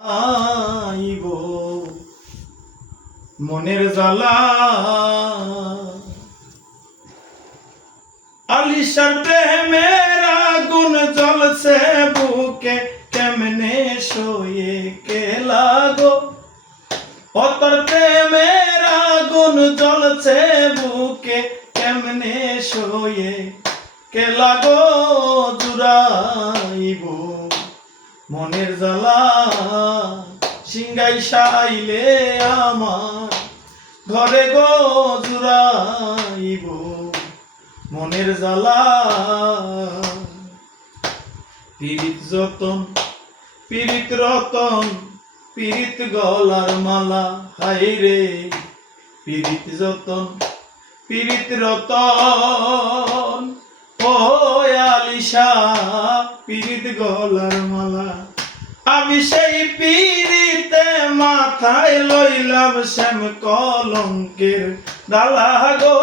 আইব মনের জ্বালা আলিশার প্রেমের আগুন জ্বলছে বুকে কেমনে সয়ে কেলা গো অতর প্রেমের আগুন জ্বলছে বুকে কেমনে সয়ে কেলা গো জুড়াইব মনের জ্বালা সিংগাইসা আইলে আমার ঘরে গো জুড়াইব মনের জ্বালা পীড়িত যতন পীড়িত রতন পীড়িত গলার মালা হায় রে পীড়িত যতন পীড়িত রতন ও আলিশা পীড়িত গলার মালা আমি সেই পীড়িতে মাথায় লইলাম শ্যাম কলঙ্কের ডালা গো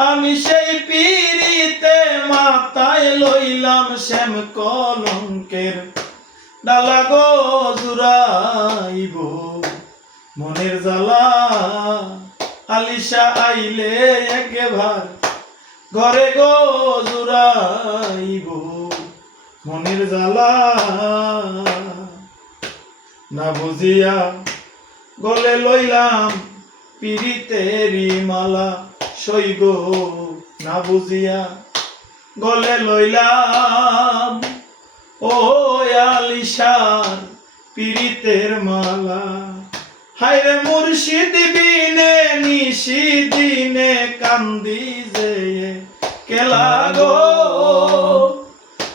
আমি সেই পীড়িতে মাথায় লইলাম শ্যাম কলঙ্কের ডালা গো জুড়াইব মনের জ্বালা আলিশা আইলে একবার ঘরে গো জুড়াইব মনের জ্বালা না বুঝিয়া গলে লইলাম পীড়িতেরি মালা সই গো না বুঝিয়া গলে লইলাম ও আলিশার পীড়িতের মালা হায়রে মুর্শিদ বিনে নিশি দিনে কান্দি যে কেলা গো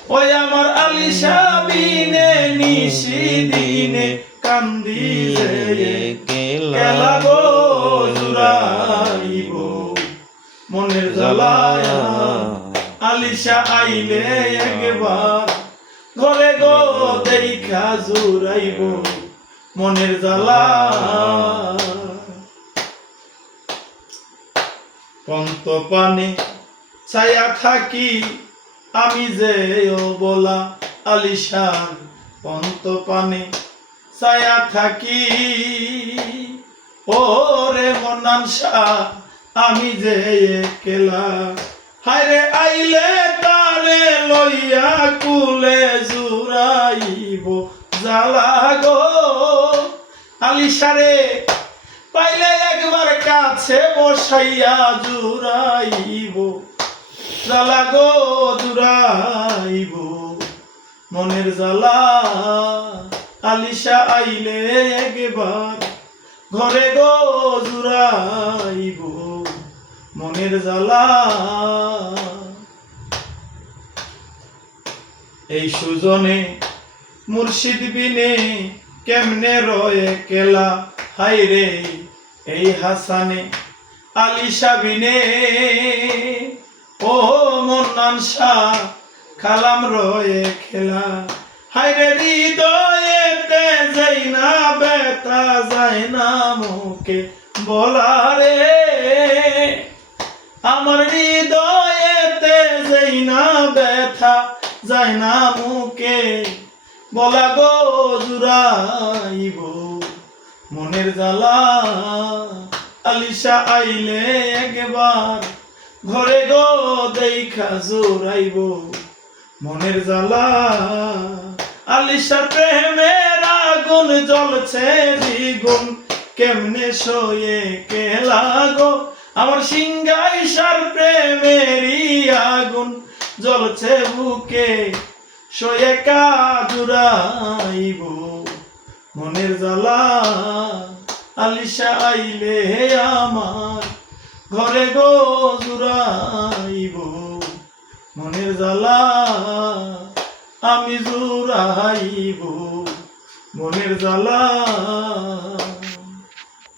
ওই আমার আলিশা বিনে নিশি দিনে কান্দি যে কেলা গো জুড়াইব মনের জ্বালা আলিশা আইলে একবার ঘরে গো দেখা জুড়াইব মনের জ্বালা পন্ত পানে ছায়া থাকি আমি যে বলা আলিশার পন্ত পানে ছায়া থাকি ও রে মনানসা আমি যে একলা হায়রে আইলে তারে লইয়া কুলে জুড়াইব জ্বালা গো আলিশারে পাইলে একবার কাছে বসাইয়া জুড়াইব জ্বালা গো জুড়াইব মনের জ্বালা আলিশা আইলে একবার ঘরে গো জুড়াইব মনের জ্বালা এই সুজনে মুর্শিদ বিনে কেমনে রয়ে কেলা হায় রে এই হাসানে আলিশা বিনে ও মনানসা খালাম রয়ে খেলা হায় রে হৃদয়েতে যাই না ব্যথা যায় না মুখে বলা রে আমার হৃদয়েতে যাই না ব্যথা যায় না মুখে বলা গো জুড়াইব মনের জ্বালা আলিশা আইলে একবার ঘরে গো দেখা জুড়াইব মনের জ্বালা আলিশার প্রেমের আগুন জ্বলছে দ্বিগুণ কেমনে সয়ে কেলা গো আমার সিংহাইসার প্রেমেরই আগুন জ্বলছে বুকে সয়ে কা জুড়াইব মনের জ্বালা আলিশা আইলে আমার ঘরে গো জুড়াইব মনের জ্বালা আমি জুড়াইব মনের জ্বালা